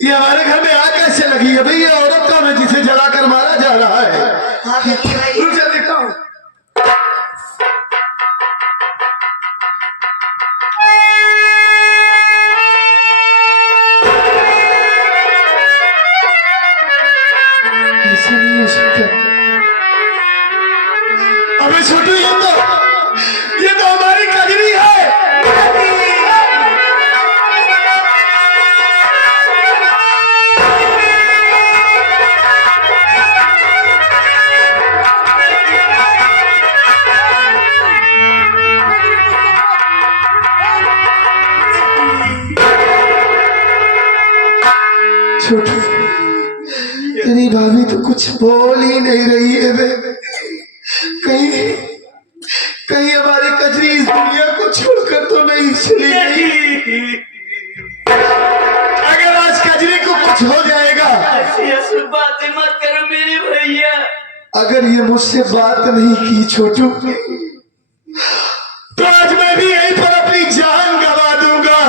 ये हमारे घर में आग कैसे लगी है भाई? ये औरत कौन है जिसे जलाकर मारा जा रहा है? हाँ देखिए भाई, रुक जा, देखता हूँ। ऐसा नहीं हो सकता। अबे छोटू, ये तो हमारी कजरी है। छोटू, तेरी भाभी तो कुछ बोल ही नहीं रही है बे। कहीं कहीं हमारी कजरी इस दुनिया को छोड़कर तो नहीं चली गई? अगर आज कजरी को कुछ हो जाएगा, ऐसी बातें मत करो मेरे भैया। अगर ये मुझसे बात नहीं की छोटू, तो आज मैं भी यहीं पर अपनी जान गंवा दूंगा।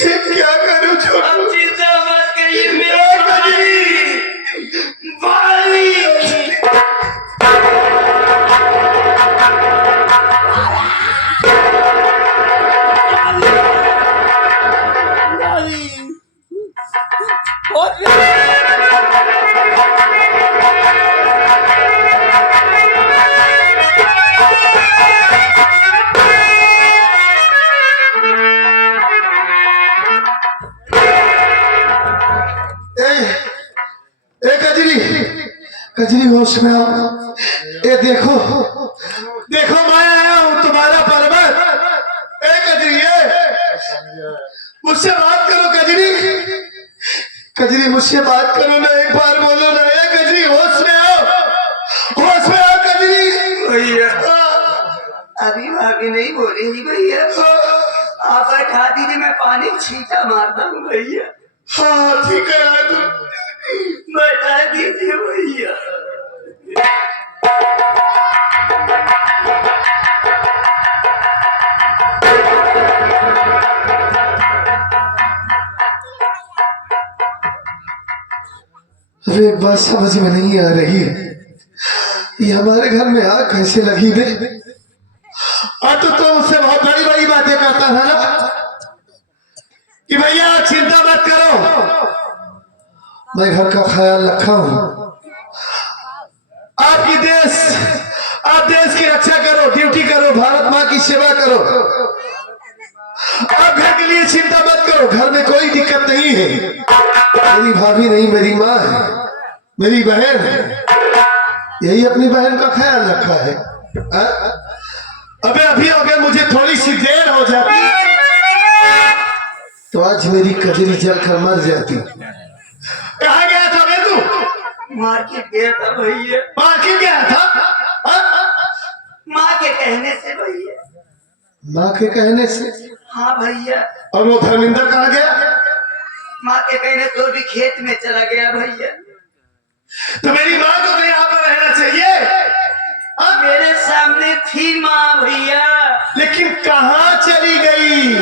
क्या करूं छोटू? अब चिंता मत करिए मेरे कजरी भाई। ए कजरी, कजरी होश में आओ। ए देखो देखो, मैं आया हूँ तुम्हारा पर्वत। ए कजरी, मुझसे बात करो कजरी। कजरी मुझसे बात करो ना, एक बार बोलो ना। ए कजरी, होश में आओ, होश में आओ कजरी। भैया अभी भाभी नहीं बोलेगी भैया, आप बैठा दीजिए, मैं पानी छींटा मारता हूँ भैया। हाँ ठीक है राजू, बैठा दीजिए भैया। अरे एक बात समझ में नहीं आ रही है, ये हमारे घर में आग कैसे लगी बे? और तो उससे बहुत बड़ी बड़ी बातें करता था ना कि भैया चिंता मत करो, मैं घर का ख्याल रखा हूं। आप देश की रक्षा करो, ड्यूटी करो, भारत माँ की सेवा करो। आप घर के लिए चिंता मत करो, घर में कोई दिक्कत नहीं है। मेरी भाभी नहीं, मेरी माँ है, मेरी बहन है। यही अपनी बहन का ख्याल रखा है। अबे अभी अगर मुझे थोड़ी सी देर हो जाती तो आज मेरी कजरी जलकर मर जाती। कहाँ गया था बे तू? मार्केट गया था भैया। मार्केट गया था? माँ के कहने से भैया। माँ के कहने से? हाँ भैया। और वो धर्मिंदर कहाँ गया? माँ के कहने तो भी खेत में चला गया भैया। तो मेरी माँ को तो यहाँ पर रहना चाहिए। मेरे सामने थी माँ भैया, लेकिन कहाँ चली गई?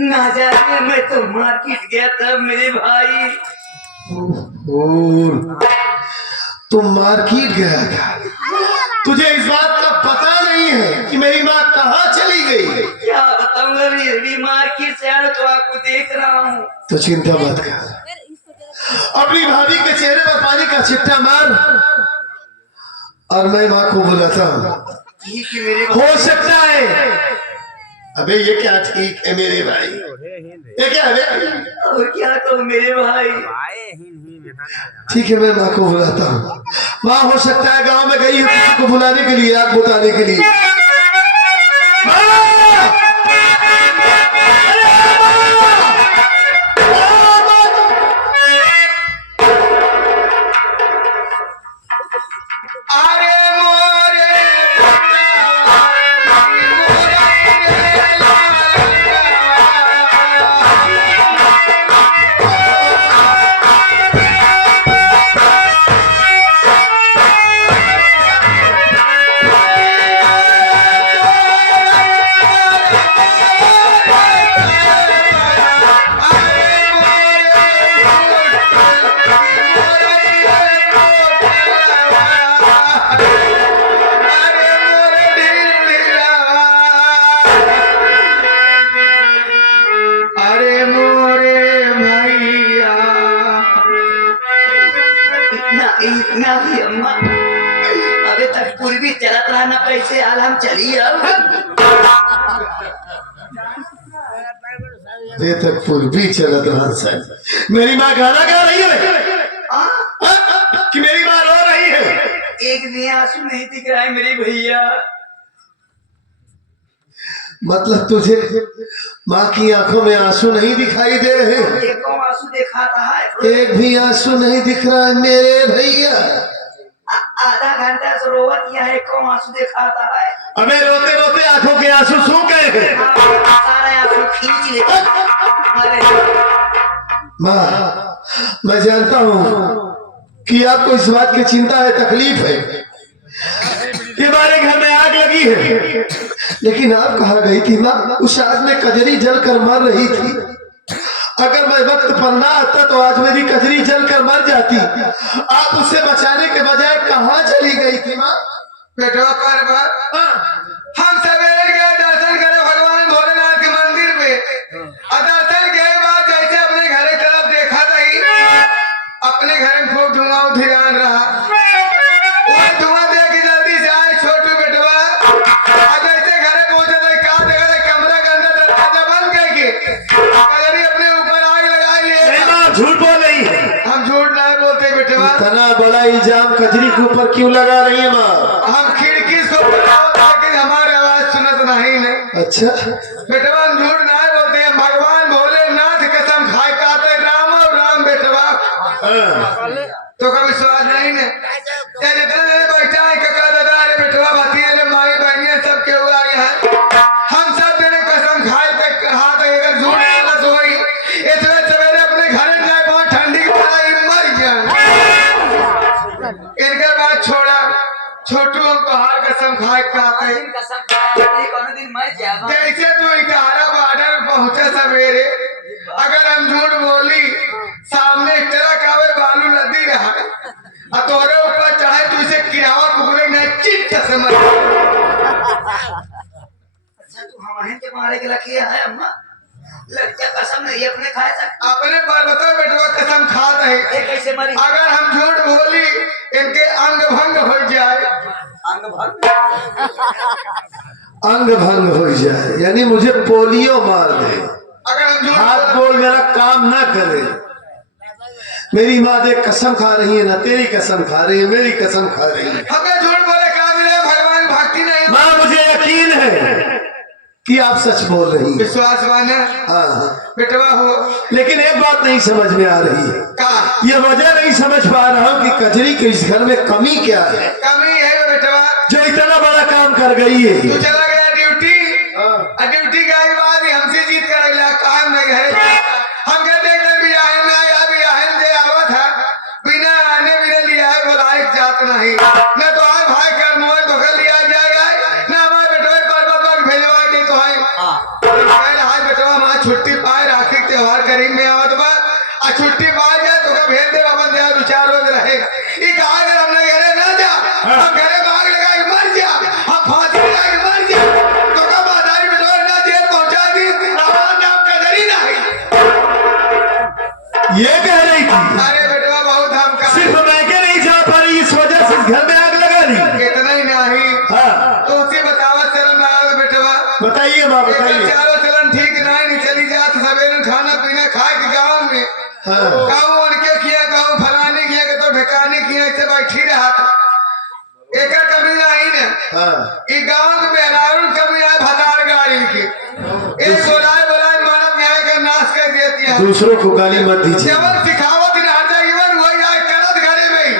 ना जाने, मैं तो मार्केट गया था मेरे भाई। तुम मार्केट गया था? तुझे इस बात का पता नहीं है कि मेरी माँ कहाँ चली गई? क्या बताऊंगा, मेरी मार्केट से आया तो आपको देख रहा हूँ। तो चिंता मत कर, अपनी भाभी के चेहरे पर पानी का छिट्टा मार और मैं माँ को बुलाता हूँ। ठीक है मेरे हो सकता है। अबे ये क्या ठीक है मेरे भाई? ये क्या है बे? और क्या कहूँ मेरे भाई। ठीक है, मैं माँ को बुलाता हूँ। माँ हो सकता है गांव में गई है किसी को बुलाने के लिए, आग बुताने के लिए। इतना भी अम्मा अबे तक पूर्वी चलत रहा ना कैसे हाल हम चली अब दे तक पूर्वी चलत रहा सर। मेरी माँ गाना गा रही है कि मेरी माँ रो रही है? एक भी आंसू नहीं दिख रहा है मेरे भैया। मतलब तुझे माँ की आंखों में आंसू नहीं दिखाई दे रहे? एक आंसू दिखाता है एक भी आंसू नहीं दिख रहा है मेरे भैया। आधा घंटा से रोवत किया है कौन आंसू दिखाता है। हमें रोते रोते आंखों के आंसू सूख गए हैं। सारा आंसू खींच लेता माँ मैं जानता हूँ कि आपको इस बात की चिंता है, तकलीफ है कि हमारे घर में आग लगी है, लेकिन आप कहाँ गई थी माँ? उस आग में कजरी जल कर मर रही थी। अगर मैं वक्त पर ना आता तो आज मेरी कजरी जल कर मर जाती। आप उसे बचाने के बजाय कहाँ चली गई थी माँ? बेटवा हम सवेरे गए दर्शन करे भगवान भोलेनाथ के मंदिर पे और दर्शन के बाद जैसे अपने घर की तरफ देखा नहीं, अपने घर में खूब धुआं उधिरान रहा। वो धुआं देख के जल्दी से आए छोटू बेटवा और जैसे घरे पहुंचे तो कहा देखा कमरा के अंदर दरवाजा बंद करके कजरी अपने ऊपर आग लगाई ले। झूठ बोल रही है। हम झूठ नहीं बोलते बेटवा। इतना बड़ा इल्जाम कजरी के ऊपर क्यों लगा रही है माँ? हम खिड़की से लेकिन हमारी आवाज सुनत नहीं है। अच्छा बेटवा हम झूठ नहीं बोलते हैं। भगवान भोलेनाथ कसम खाए कहते राम और राम बेटवा तो का विश्वास नहीं है। जितने देर बैठा है कका दादा अरे बेटवा भतीजे माई बहनियां सब के हुआ है। हम सब तेरे कसम खाए तक हाथ अगर झूठ ना सोई इसलिए सवेरे अपने घर जाए बहुत ठंडी की तरह मर गया। इनके बाद छोड़ा छोटू हम पहाड़ कसम खाए कहते हैं दिन मर जावा। जैसे तू इटारा बॉर्डर पहुंचा सवेरे अगर हम झूठ बोली सामने ट्रक आवे बालू नदी रहा और तोरे ऊपर चाहे तू इसे किरावा कुकुरे न चिट्ठ से मर। अच्छा तू हमारे के मारे के लकी है अम्मा लड़का कसम नहीं अपने खाए सकता अपने पर्वतों बेटवा कसम खात है ये कैसे मरी। अगर हम झूठ बोली इनके अंग भंग हो जाए। अंग भंग अंग भंग हो जाए यानी मुझे पोलियो मार दे, अगर हम झूठ हाथ बोल मेरा काम ना करे। मेरी माँ देख कसम खा रही है ना, तेरी कसम खा रही है, मेरी कसम खा रही है। हमें झूठ बोले काम मिले भगवान भक्ति नहीं। माँ मुझे यकीन है कि आप सच बोल रही हैं। विश्वास माने हाँ बेटवा हो लेकिन एक बात नहीं समझ में आ रही है, का ये वजह नहीं समझ पा रहा हूँ कि कजरी के इस घर में कमी क्या है कमी है बेटवा। जो इतना बड़ा काम कर गई है। तू चला गया ड्यूटी और ड्यूटी के बाद ही हमसे जीत कर काम नहीं है। हम कहते हैं बियाहन में आया बियाहन से आवा था बिना आने बिना लिया है बोलाए जात नहीं न तो आए भाई कर मोह धोखा लिया जाएगा न हमारे बेटवे पर्वत भेजवा दे तो हाय बेटवा माँ छुट्टी पाए राखी के त्योहार करीब में आवत बा और छुट्टी पाए जाए तो का भेज दे वापस दे 2-4 रोज रहेगा। ये कहा अगर हमने घरे ना जा हम घरे भाग लगा के मर जा हम फांसी लगा के मर जा तो का बादारी बेटवा ना जेल पहुंचा दी हमारा नाम कजरी नहीं। ये कह रही थी अरे बेटवा बहुत हम का सिर्फ मैं के नहीं जा पा रही इस वजह से इस घर में आग लगा दी। इतना ही नहीं हाँ तो उसे बतावा शर्म आया बेटवा। बताइए माँ बताइए। चारों चलन ठीक नहीं चली जात सवेरे खाना पीना खाए के गाँव में हाँ गाँव उनके किया गाँव फलाने किया के तो ढकाने किया ऐसे बैठी रहा था। एक कमी नहीं ना हाँ ये गाँव के बेहरारून कमी है भतार गाड़ी की एक बोलाए बोलाए मानव न्याय का नाश कर देती है। दूसरों को गाली मत दीजिए। जब सिखावत ना जाए वही आए करत घरे में ही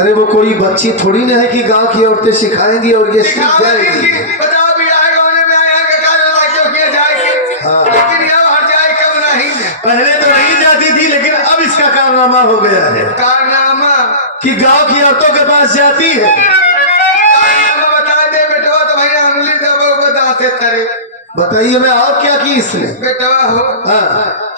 अरे वो कोई बच्ची थोड़ी ना है कि गांव की औरतें सिखाएंगी और ये सीख सिखावत जाएगी। इसकी बताओ भी आए गाँव में आए का कार्य क्यों किया जाएगी। हाँ। लेकिन यह हट जाए कब नहीं है पहले तो नहीं जाती थी लेकिन अब इसका कारनामा हो गया है कारनामा कि गांव की औरतों के पास जाती है। कारनामा बता दे बेटवा तो भैया उंगली दबो बता से करे। बताइए मैं और क्या की इसने? बेटवा हो हाँ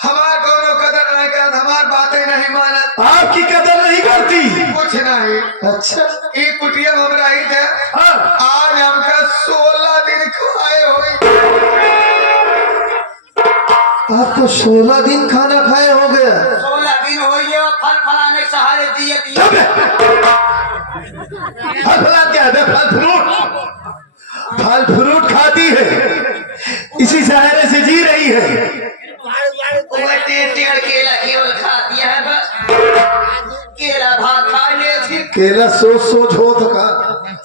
हमार कोनो कदर नहीं करत हमार बातें नहीं मानत आपकी कदर नहीं करती। कुछ नहीं। अच्छा ये कुटिया हम रही थे हाँ आज हमका 16 दिन खाए हुई। आपको 16 दिन खाना खाए हो गया। 16 दिन हो गए फल फलाने सहारे दिए चुप है। फल क्या है? फल फ्रूट, फल फ्रूट खाती है, इसी सहारे से जी रही है। वो टेढ़ केला केवल खाती है बस। केला भात खा ले थी। केला सोच सोच हो तो का,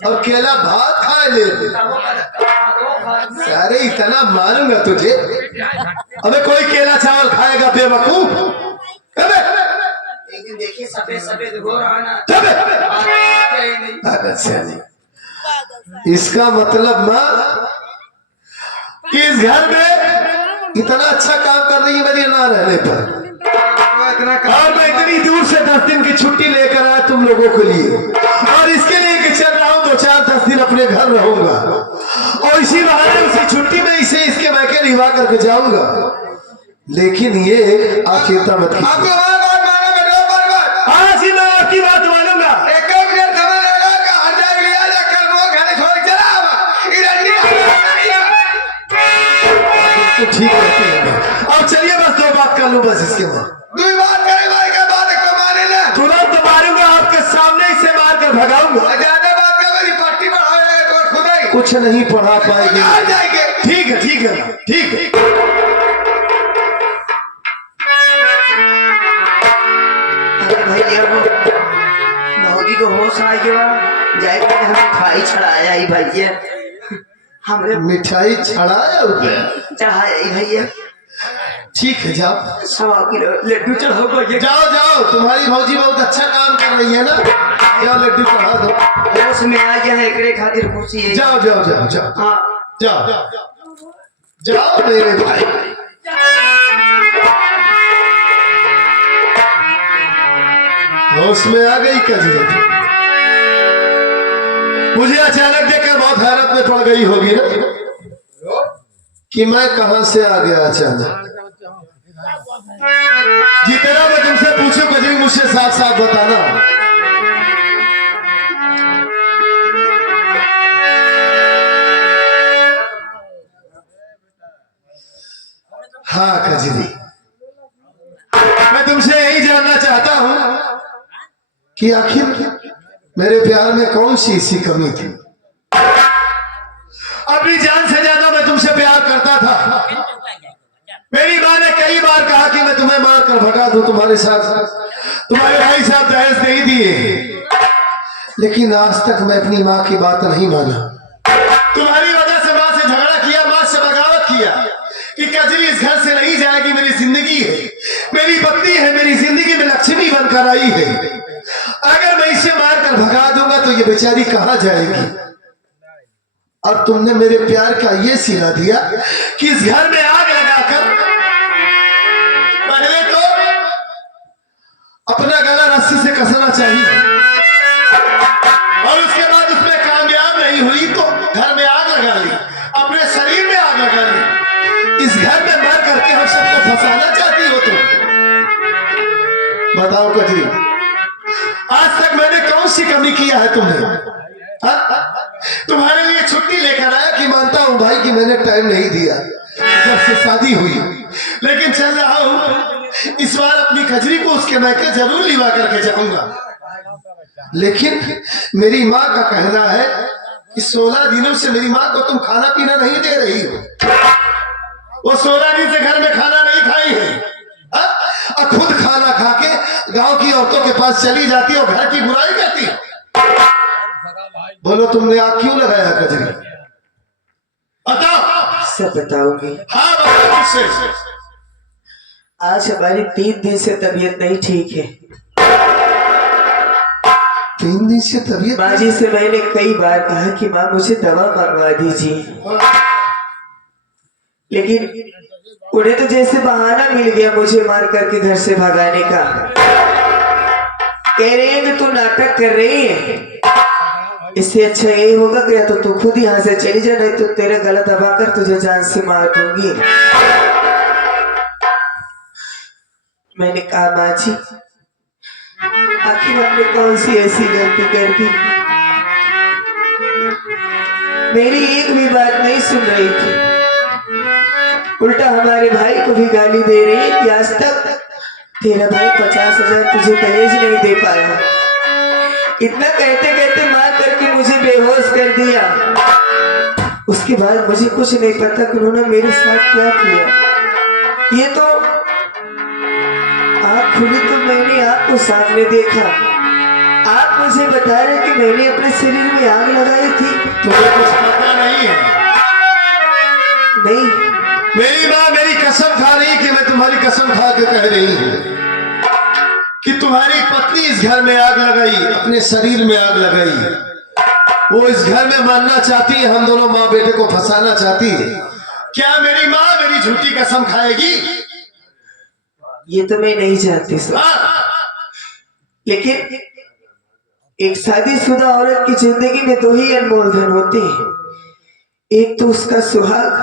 और केला भात खा ले। अरे इतना मारूंगा तुझे। अबे कोई केला चावल खाएगा बेवकूफ? अबे एक दिन देखिए सफेद सफेद हो रहा ना। अच्छा जी, इसका मतलब माँ कि इस घर में इतना अच्छा काम कर रही है मेरी ना रहने पर, और मैं इतनी दूर से 10 दिन की छुट्टी लेकर आया तुम लोगों के लिए, और इसके लिए कि चल रहा हूँ 2-4-10 दिन अपने घर रहूंगा, और इसी बहाने उसी छुट्टी में इसे इसके मैके रिवा करके जाऊंगा। लेकिन ये आप चिंता मत कीजिए, आपको हमारा बात मानो बेटा पर आज ही मैं आपकी बात मानूंगा। एक मिनट समझ लगा का हटा लिया जा कर वो घर छोड़ चला आवा इरंडी तो ठीक रहते हैं। अब चलिए बस 2 बात कर लूं बस, इसके बाद तू बात करे भाई का बात को माने ना तुरंत मारूंगा, आपके सामने इसे मार कर भगाऊंगा। ज्यादा बात कर मेरी पट्टी बढ़ाएगा तो खुदा ही कुछ नहीं पढ़ा पाएगी। आ जाएंगे। ठीक है ठीक है ठीक है। अरे भैया वो भौजी को होश आ गया जाए कि हम खाई छड़ाया ही भैया। हमरे मिठाई छड़ाया हुआ? चढ़ाया ही भैया। ठीक है जाओ 100 किलो लड्डू चढ़ाओ भैया। जाओ जाओ, तुम्हारी भौजी बहुत अच्छा काम कर रही है ना, जाओ लड्डू चढ़ा दो। होश में आ गया है एकरे खातिर खुशी है। जाओ जाओ जाओ जाओ हाँ जाओ जाओ मेरे भाई। होश में आ गई कजरी, मुझे अचानक देखकर बहुत हैरत में पड़ गई होगी ना कि मैं कहां से आ गया अचानक। जितना मैं तुमसे पूछूं कजरी, मुझसे साफ साफ बताना। हाँ कजरी, मैं तुमसे यही जानना चाहता हूं कि आखिर मेरे प्यार में कौन सी ऐसी कमी थी। अपनी जान से ज्यादा मैं तुमसे प्यार करता था। मेरी माँ ने कई बार कहा कि मैं तुम्हें मार कर भगा दूं, तुम्हारे साथ तुम्हारे भाई साहब दहेज नहीं दिए, लेकिन आज तक मैं अपनी माँ की बात नहीं माना। तुम्हारी वजह से माँ से झगड़ा किया, माँ से बगावत किया कि कजरी इस घर से नहीं जाएगी, मेरी जिंदगी है, मेरी पत्नी है, मेरी जिंदगी में लक्ष्मी बनकर आई है। अगर मैं इसे मार कर भगा दूंगा तो ये बेचारी कहाँ जाएगी। और तुमने मेरे प्यार का ये सिला दिया कि इस घर में आग लगाकर पहले तो अपना गला रस्सी से कसना चाहिए, और उसके बाद उसमें कामयाब नहीं हुई तो घर में आग लगा ली, अपने शरीर में आग लगा ली। इस घर में मर करके हम सबको फंसाना चाहती हो तुम? बताओ कजरी, आज तक मैंने कौन सी कमी किया है तुम्हें? तुम्हारे लिए छुट्टी लेकर आया कि मानता हूं भाई कि मैंने टाइम नहीं दिया जब से शादी हुई, लेकिन चल रहा हूं इस बार अपनी कजरी को उसके मैके जरूर लिवा करके जाऊंगा। लेकिन मेरी माँ का कहना है कि 16 दिनों से मेरी माँ को तुम खाना पीना नहीं दे रही हो। वो 16 दिन से घर में खाना नहीं खाई है, और खुद खाना खा के गांव की औरतों के पास चली जाती है और घर की बुराई करती है। बोलो तुमने आग क्यों लगाया कजरी? बताओ। सब बताओगे। हाँ बताओ मुझसे। आज हमारी 3 दिन से तबीयत नहीं ठीक है। 3 दिन से तबीयत? माँ जी से मैंने कई बार कहा कि माँ मुझे दवा मंगवा दीजिए, लेकिन उन्हें तो जैसे बहाना मिल गया मुझे मार करके घर से भगाने का। कह रहे हैं कि तू नाटक कर रही है, इससे अच्छा यही होगा कि या तो तू खुद यहाँ से चली जा, नहीं तो तेरा गला दबाकर तुझे जान से मार दूंगी। मैंने कहा माँ जी आखिर हमने कौन सी ऐसी गलती कर दी? मेरी एक भी बात नहीं सुन रही थी, उल्टा हमारे भाई को भी गाली दे रही है कि आज तक तेरा भाई 50,000 तुझे दहेज नहीं दे पाया। इतना कहते कहते मार करके मुझे बेहोश कर दिया। उसके बाद मुझे कुछ नहीं पता कि उन्होंने मेरे साथ क्या किया। ये तो आँख खुली तो मैंने आपको सामने देखा। आप मुझे बता रहे कि मैंने अपने शरीर में आग लगाई थी। तुम्हें कुछ पता नहीं है? नहीं, मेरी माँ मेरी कसम खा रही कि मैं तुम्हारी कसम खा के कह रही हूँ कि तुम्हारी पत्नी इस घर में आग लगाई, अपने शरीर में आग लगाई। वो इस घर में मानना चाहती है, हम दोनों माँ बेटे को फंसाना चाहती है। क्या मेरी माँ मेरी झूठी कसम खाएगी? ये तो मैं नहीं जानती सर। हाँ? लेकिन एक शादीशुदा औरत की जिंदगी में दो ही अनमोल धन होते हैं, एक तो उसका सुहाग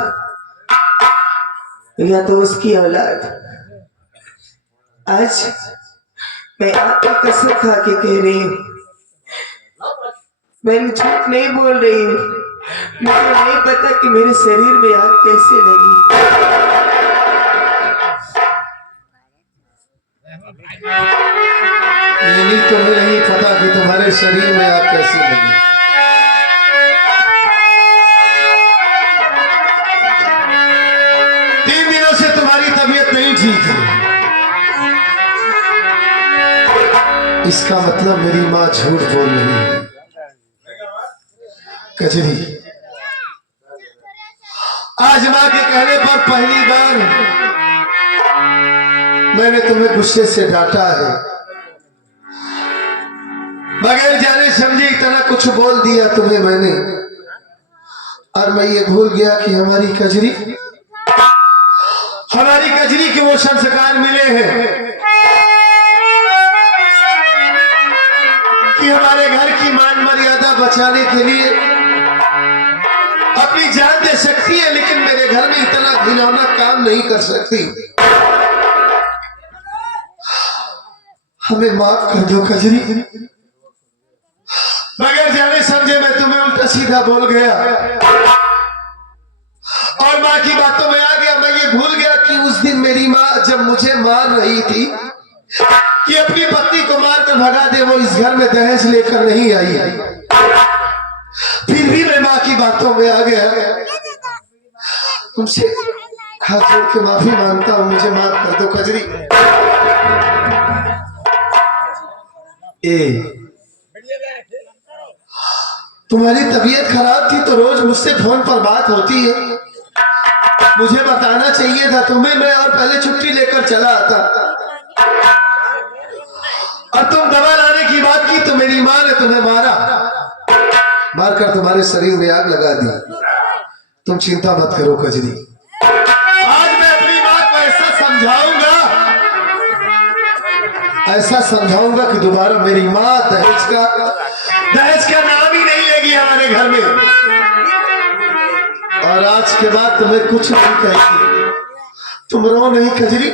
या तो उसकी औलाद। आज मैं आपकी कसम खा के कह रही हूँ, मैं झूठ नहीं बोल रही हूँ। मुझे नहीं पता कि मेरे शरीर में आग कैसे लगी। नहीं, तुम्हें नहीं पता कि तुम्हारे शरीर में आग कैसे लगी। तीन दिनों से तुम्हारी तबीयत नहीं ठीक है। इसका मतलब मेरी माँ झूठ बोल रही है। कजरी, आज माँ के कहने पर पहली बार मैंने तुम्हें गुस्से से डांटा है। बगैर जाने समझे इतना कुछ बोल दिया तुम्हें मैंने, और मैं ये भूल गया कि हमारी कजरी के वो संस्कार मिले हैं कि हमारे घर की मान मर्यादा बचाने के लिए अपनी जान दे सकती है, लेकिन मेरे घर में इतना घिनौना काम नहीं कर सकती। हमें माफ कर दो कजरी। बगैर जाने समझे मैं तुम्हें उल्टा सीधा बोल गया और माँ की बातों में आ गया। मैं ये भूल गया कि उस दिन मेरी माँ जब मुझे मार रही थी कि अपनी पत्नी को मार कर भगा दे, वो इस घर में दहेज लेकर नहीं आई। फिर भी मैं माँ की बातों में आ गया। तुमसे हाथ जोड़ के माफी मांगता हूँ, मुझे माफ कर दो कजरी। तुम्हारी तबीयत खराब थी तो रोज मुझसे फोन पर बात होती है, मुझे बताना चाहिए था तुम्हें। मैं और पहले छुट्टी लेकर चला आता, और तुम दवा लाने की बात की तो मेरी माँ ने तुम्हें मारकर तुम्हारे शरीर में आग लगा दी। तुम चिंता मत करो कजरी, आज मैं अपनी माँ को ऐसा समझाऊंगा कि दोबारा मेरी माँ दहेज का नाम ही नहीं लेगी हमारे घर में। और आज के बाद तुम्हें कुछ नहीं कहेगी। तुम रो नहीं कजरी।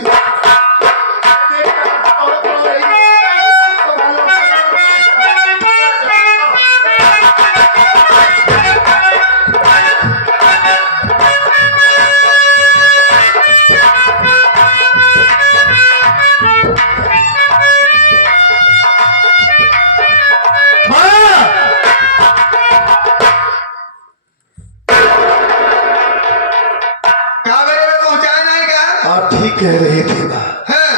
कह रहे थे हाँ।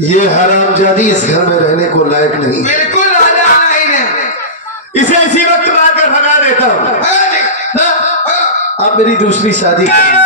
ये हरामजादी इस घर में रहने को लायक नहीं। बिल्कुल राजा नहीं है। इसे इसी वक्त मारकर भगा देता हूँ। आप मेरी दूसरी शादी करें।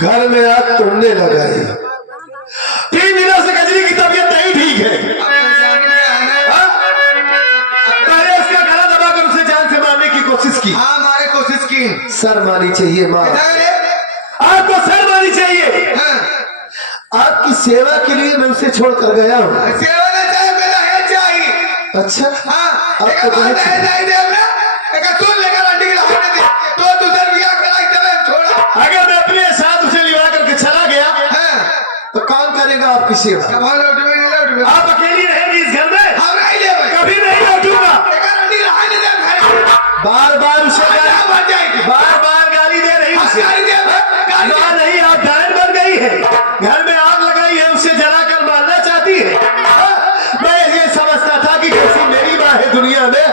घर में आग तोड़ने लगा है। 3 दिनों से कजरी की तबीयत नहीं ठीक है। पहले उसका गला दबाकर उसे जान से मारने की कोशिश की। हाँ, हमारे कोशिश की। सर मानी चाहिए माँ। आपको शर्म आनी चाहिए। हाँ, आपकी सेवा के लिए मैं उसे छोड़ कर गया हूँ। सेवा ना चाहे मेरा है चाहिए। अच्छा, हाँ, एक आपको बात है दहेज- नहीं दे ना, एक सुन लेकर अंडी की लाइन दे, तो दूसरा बियाह कराई तब छोड़ा। अगर मैं अपने साथ उसे लिवा करके चला गया हाँ, तो कौन करेगा आपकी सेवा? अब हम लौट में नहीं लौट में। आप अकेली रहेंगी इस घर में, हम नहीं ले भाई। कभी नहीं लौटूंगा। एक अंडी की लाइन दे घर। बार बार उसे क्या मर जाएगी? बार बार गाली दे रही उसे। गाली दे गाली ना नहीं, आप डायन बन गई है, घर में आग लगाई है, उसे जलाकर मारना चाहती है। मैं ये समझता था कि जैसी मेरी माँ है दुनिया में,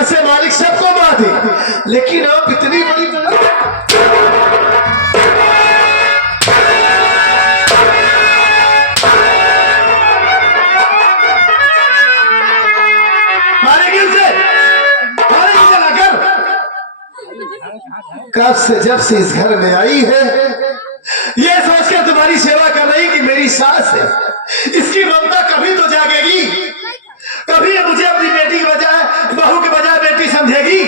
ऐसे मालिक सबको मार दे, लेकिन आप इतनी बड़ी मारेगी उसे, मारेगी जलाकर। कब से जब से इस घर में आई है, ये सोचकर तुम्हारी सेवा कर रही कि मेरी सास है, इसकी ममता कभी तो जागेगी, कभी ये मुझे अपनी बेटी के बजाय, बहू के बजाय बेटी समझेगी।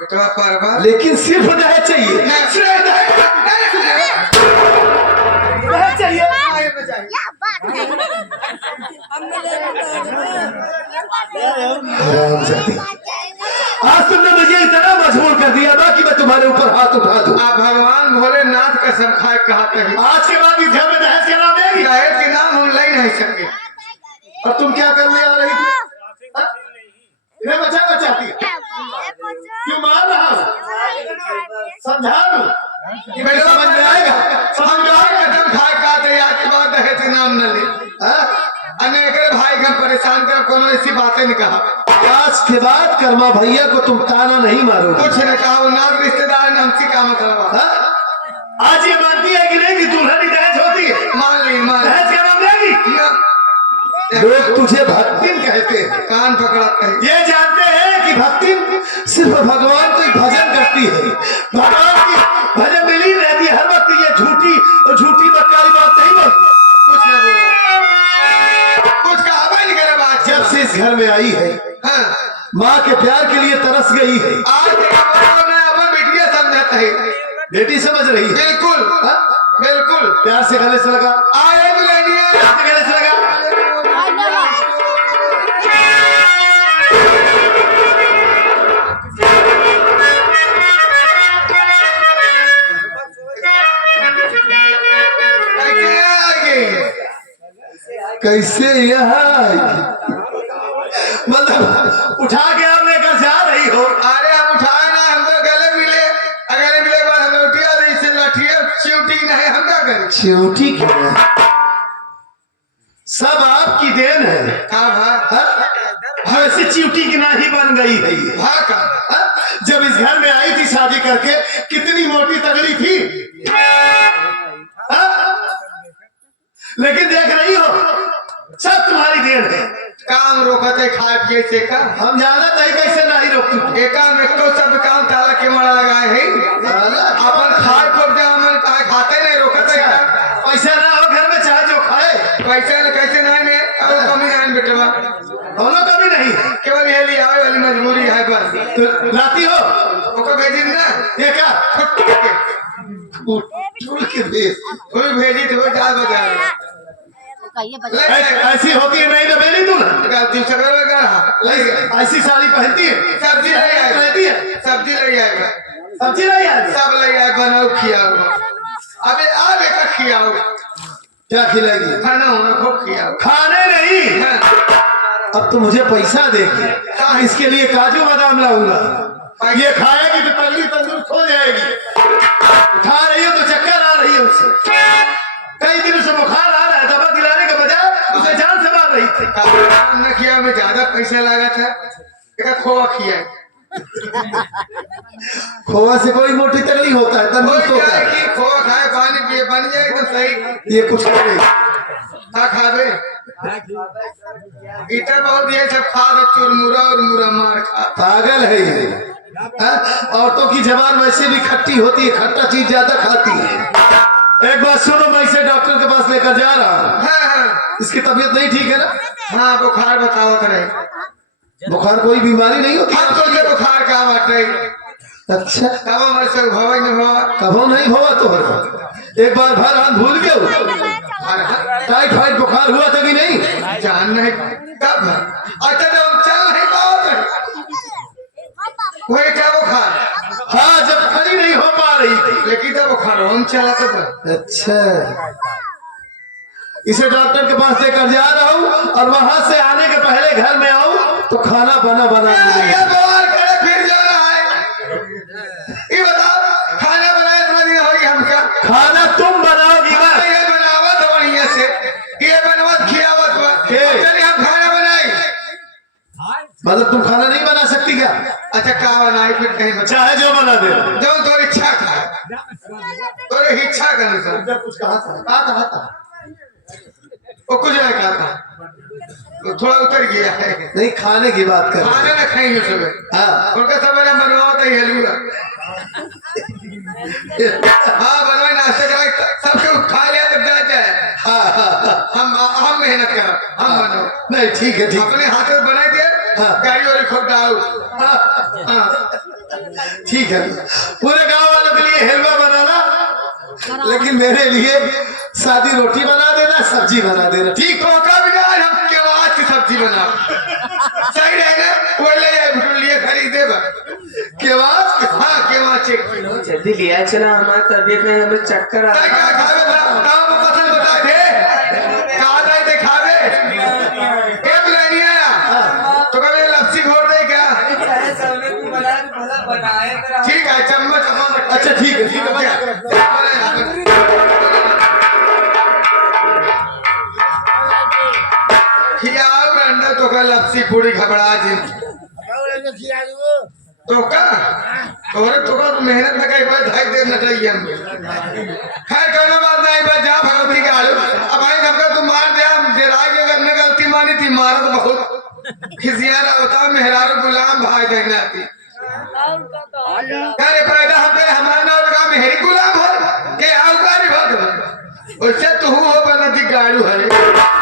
बेटा परवा लेकिन सिर्फ दहेज चाहिए, सिर्फ दहेज चाहिए। हरामजादी। आज तुमने मुझे इतना मजबूर कर दिया ना कि मैं तुम्हारे ऊपर हाथ उठा दूं। आप भगवान भोलेनाथ कसम खाए कहा कहीं आज के बाद इस घर में दहेज क्या नाम देगी? दहेज के नाम हम ले नहीं सके। और तुम क्या करने आ रही थी? हाँ? इन्हें बचाना चाहती है? क्यों मार रहा हूं? समझा दूं? ये समझ में आएगा? समझ में आएगा? कसम खाए कहा तैयार के बाद दहेज के नाम न ले। हाँ? अनेक भाई का परेशान कर कोनो ऐसी बातें नहीं कहा। आज के बाद कर्मा भैया को तुम ताना नहीं मारोगे। कुछ ने कहा ना रिश्तेदार ने हमसे काम करवा। हाँ? आज ये मानती है कि नहीं कि दुल्हन ही दहेज होती है? मान ली मान ली। दहेज क्या नाम देगी? लोग तुझे भक्तिन कहते हैं, कान पकड़ा कहीं ये जानते हैं कि भक्ति सिर्फ भगवान को ही भजन करती है, भगवान की भजन में लीन रहती है हर वक्त। ये झूठी मक्कारी बात नहीं बोलती। कुछ न बोला, कुछ कहा नहीं करे बात। जब से इस घर में आई है, हाँ, माँ के प्यार के लिए तरस गई है। आज मैं अपन बेटिया समझता है। बेटी समझ रही है। बिल्कुल हाँ? बिल्कुल। प्यार से गले से लगा, आए भी लेनी है। प्यार से गले से लगा। कैसे यहाँ आएगी? मतलब उठा के आप लेकर जा रही हो? अरे हम उठाए ना, हम तो गले मिले, अगर मिले बाद हम उठिया तो इससे लाठिया चिवटी नहीं, हम क्या करें? चिवटी क्यों है? सब आपकी देन है। हाँ हाँ, ऐसी चिवटी की नाही बन गई है ये। हाँ का हाँ? जब इस घर में आई थी शादी करके, कितनी मोटी तगड़ी थी। हाँ? लेकिन देख रही हो, सब तुम्हारी देन है। काम रोकते खाए पिए से का हम जानत नहीं कैसे नहीं रोकती। एका में तो सब काम ताला के मारा लगाए है। अपन खाए को जामन काहे खाते नहीं रोकते का पैसा ना हो घर में चाहे जो खाए, पैसे न कैसे नहीं में और कमी नहीं बेटवा, दोनों कभी नहीं। केवल ये लिए आवे वाली मजबूरी है बस। तो लाती हो ओको भेजी ना ये क्या? चूल के भेज कोई भेजी तो वो जा बजा ऐसी होती है नहीं नबेली तू ना। गलती से ऐसी साड़ी पहनती है, सब्जी ले आए, रहती है, सब्जी ले आएगा, सब्जी नहीं आती। सब ले आए, बनाओ खियाओ। अबे आवे का खियाओ, क्या खिलाएगी? खाना होना खूब खियाओ। खाने नहीं, हाँ, अब तो मुझे पैसा देगी, इसके लिए काजू बादाम लाऊंगा। ये खाएगी तो तगड़ी तंदुरुस्त हो जाएगी। उठा रही हो तो चक्कर आ रही है उससे, कई दिन से बुखार आ रहा है, दवा दिलाने के बजाय उसे जान से मार रही थी। न खिया में ज्यादा पैसा लगा था, एक खोआ खिया। खोआ से कोई मोटी तगड़ी होता है, तंदुरुस्त होता है। कि खोआ खाए पानी पिए बन जाए तो सही। ये कुछ करे खा खावे इतना बहुत ये सब खा दे, चुरमुरा और मुरा मार खा। पागल है ये। हाँ? औरतों की जबान वैसे भी खट्टी होती है, खट्टा चीज ज्यादा खाती है। एक बात सुनो, मैं इसे डॉक्टर के पास लेकर जा रहा हूँ। हाँ हाँ इसकी तबीयत नहीं ठीक है ना? हाँ, बुखार बताओ करे। बुखार कोई बीमारी नहीं होती। हम तो ये बुखार का बात है। अच्छा तब हमारे से भवा न भवा कभो नहीं भवा तोहरा एक बार भर हाथ भूल के टाइफाइड बुखार हुआ था कि नहीं जान नहीं कब अच्छा जब हम चल नहीं पाओ वही क्या बुखार हाँ जब खड़ी नहीं हो पा रही थी लेकिन तब बुखार हम चला तो अच्छा इसे डॉक्टर के पास लेकर जा रहा हूँ और वहां से आने के पहले घर में आऊँ तो खाना बना बना ये बवाल करे फिर जा रहा है ये बताओ खाना बनाए इतना दिन हो गया हमका खाना तुम बनाओगी ना ये बनावत बढ़िया से ये बनवत खियावत चलिए हम खाना बनाए मतलब तुम खाना नहीं बना सकती क्या अच्छा क्या बनाए फिर कहीं बचा चाहे जो बना दे जो तोरी इच्छा था तोरी इच्छा करने का कुछ कहा था वो कुछ नहीं कहा था तो थोड़ा उतर गया है नहीं खाने की बात कर खाना ना खाएंगे सुबह हाँ उनका सवेरे बनवाओ तो हलवा हाँ बनवाए नाश्ता करा सबके खा लिया तब जा जाए हम मेहनत करा हम बनाओ नहीं ठीक है ठीक अपने हाथ में बना दिए हाँ। गाड़ी वाली खोल डाल ठीक है पूरे गांव वालों के लिए हलवा बनाना लेकिन मेरे लिए सादी रोटी बना देना सब्जी बना देना ठीक तो कब यार हम केवाज की सब्जी बना सही रहेगा वो ले जाए भटूर लिए खरीदे केवाज हाँ केवाज चेक जल्दी लिया चला हमारा तबीयत में हमें चक्कर आ क्या रहा खावे गाँव में पसंद बता दे कहा जाए थे खावे एक नहीं आया तो कभी लस्सी घोर दे क्या ठीक है चम्मच अच्छा ठीक है खियाओ रंडा तो का लस्सी पूरी घबरा जी तो का और तो का मेहनत न कई बार ढाई देर न चाहिए हम खैर कोनो बात नहीं बस जा भगवती के आलू अब भाई हमका तुम मार दे हम जरा के करने गलती मानी थी मारा तो बहुत खिसिया रहा होता मेहरारू गुलाम भाई देखना थी अरे पैदा हम पे हमारा नाम का मेहरी गुलाम हो के आउकारी हो उससे तू हो बना थी गाड़ू हरे